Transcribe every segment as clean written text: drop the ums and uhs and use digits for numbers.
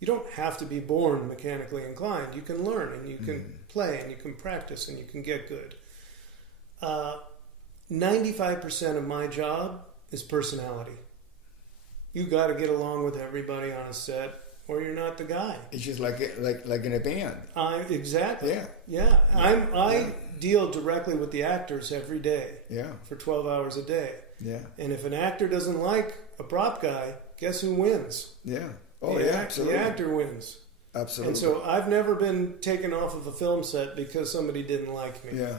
You don't have to be born mechanically inclined. You can learn, and you can play, and you can practice, and you can get good. 95% of my job is personality. You got to get along with everybody on a set, or you're not the guy. It's just like in a band. Exactly. Yeah. I deal directly with the actors every day. Yeah. For 12 hours a day. Yeah. And if an actor doesn't like a prop guy, guess who wins? Yeah. Oh, yeah. Absolutely. The actor wins. Absolutely. And so I've never been taken off of a film set because somebody didn't like me. Yeah.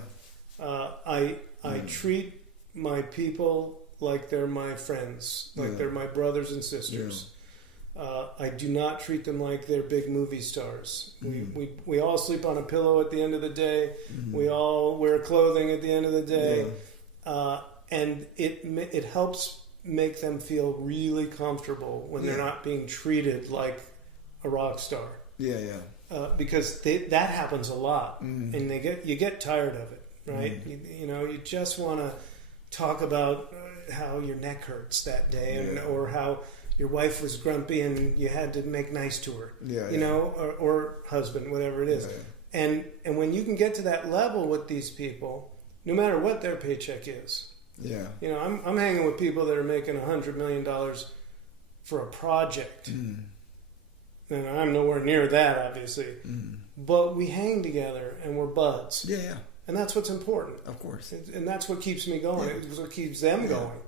I treat my people like they're my friends, like they're my brothers and sisters. I do not treat them like they're big movie stars. We all sleep on a pillow at the end of the day. We all wear clothing at the end of the day. And it helps make them feel really comfortable when they're not being treated like a rock star. Because that happens a lot, and you get tired of it, right? You just want to talk about how your neck hurts that day, or how your wife was grumpy and you had to make nice to her, or husband, whatever it is. And when you can get to that level with these people, no matter what their paycheck is. I'm hanging with people that are making $100 million for a project. And I'm nowhere near that, obviously. But we hang together and we're buds. And that's what's important. Of course. And that's what keeps me going. It's what keeps them going.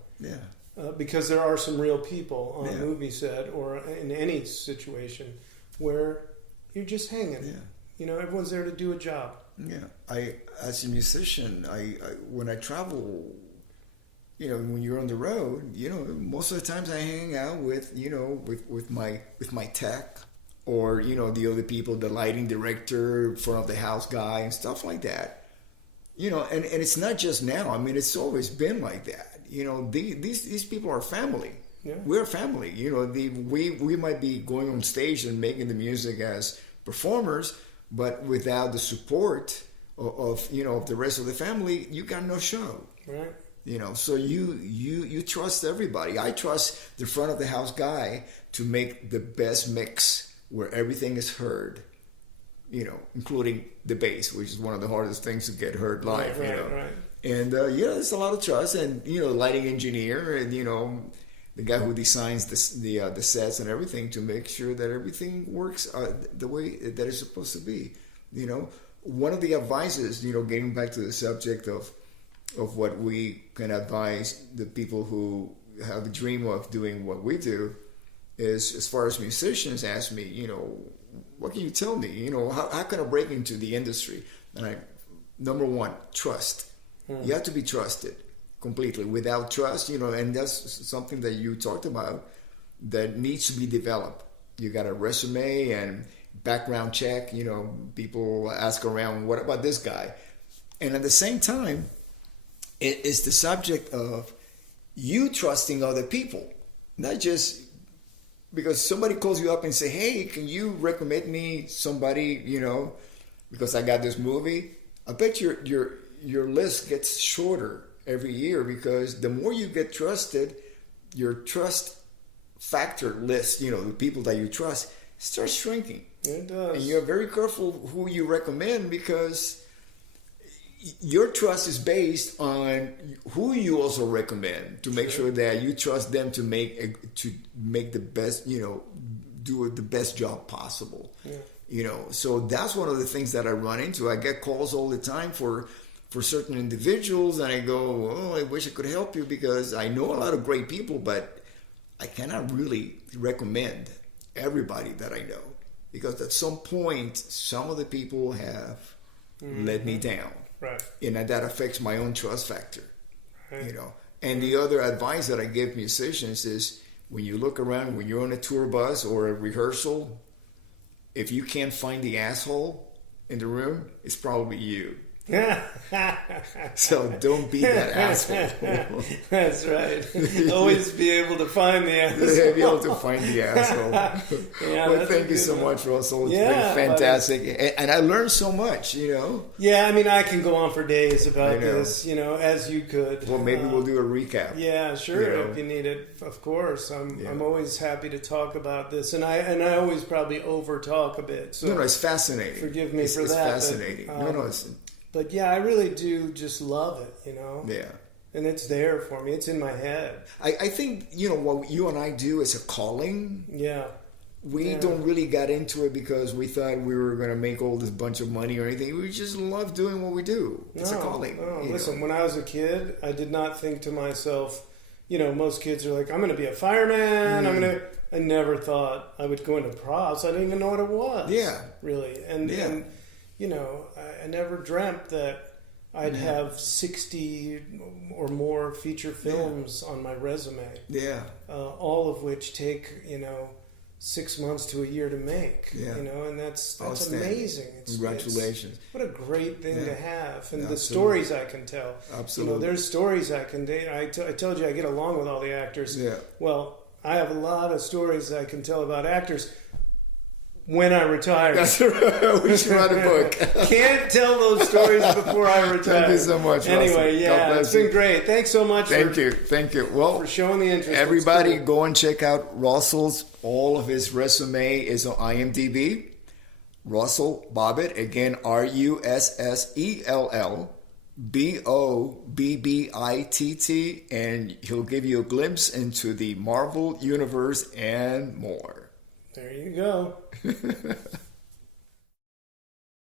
Because there are some real people on a movie set or in any situation where you're just hanging. Everyone's there to do a job. As a musician, when I travel, when you're on the road, most of the times I hang out with my tech, or the other people, the lighting director, front of the house guy, and stuff like that. And it's not just now. I mean, it's always been like that. These people are family. We're family. We might be going on stage and making the music as performers, but without the support of the rest of the family, you got no show. Right. So you trust everybody. I trust the front of the house guy to make the best mix where everything is heard, including the bass, which is one of the hardest things to get heard live. Right. And there's a lot of trust, and lighting engineer, and the guy who designs the sets and everything to make sure that everything works the way that it's supposed to be. One of the advices, getting back to the subject of what we can advise the people who have a dream of doing what we do, is, as far as musicians ask me, what can you tell me? How can I break into the industry? And number one, trust. You have to be trusted completely. Without trust, and that's something that you talked about that needs to be developed. You got a resume and background check. People ask around, what about this guy? And at the same time, it is the subject of you trusting other people, not just because somebody calls you up and say, hey, can you recommend me somebody, because I got this movie. I bet your list gets shorter every year, because the more you get trusted, your trust factor list, the people that you trust, starts shrinking. It does. And you're very careful who you recommend, because your trust is based on who you also recommend, to make sure that you trust them to make the best, do the best job possible. So that's one of the things that I run into. I get calls all the time for certain individuals, and I go, oh, I wish I could help you, because I know a lot of great people, but I cannot really recommend everybody that I know, because at some point, some of the people have let me down. Right. And that affects my own trust factor. Right. And the other advice that I give musicians is, when you look around, when you're on a tour bus or a rehearsal, if you can't find the asshole in the room, it's probably you. So don't be that asshole. That's right. Always be able to find the asshole. Be able to find the asshole. Yeah, well, thank you so much, Russell. It's Yeah, been fantastic. And I learned so much, Yeah, I mean, I can go on for days about this, as you could. Well, maybe we'll do a recap. Yeah, sure. If you need it, of course. I'm always happy to talk about this, and I always probably over talk a bit. So no, it's fascinating. Forgive me for it's that. It's fascinating. But yeah, I really do just love it, Yeah. And it's there for me. It's in my head. I think, what you and I do is a calling. Yeah. We don't really get into it because we thought we were going to make all this bunch of money or anything. We just love doing what we do. It's a calling. No, listen, when I was a kid, I did not think to myself, most kids are like, I'm going to be a fireman. I never thought I would go into props. I didn't even know what it was. Yeah. Really. And I never dreamt that I'd have 60 or more feature films on my resume. Yeah. All of which take, 6 months to a year to make. Yeah. And that's amazing. Congratulations. What a great thing to have. And the Absolutely. stories I can tell. Absolutely. There's stories I can date. I told you I get along with all the actors. Yeah. Well, I have a lot of stories I can tell about actors. When I retire. That's right. We should write a book. Can't tell those stories before I retire. Thank you so much, Anyway, Russell. God bless it's been you. great. Thanks so much Thank you. Well, for showing the interest. everybody go and check out Russell's. All of his resume is on IMDb. Russell Bobbitt. Again, RussellBobbitt. And he'll give you a glimpse into the Marvel Universe and more. There you go.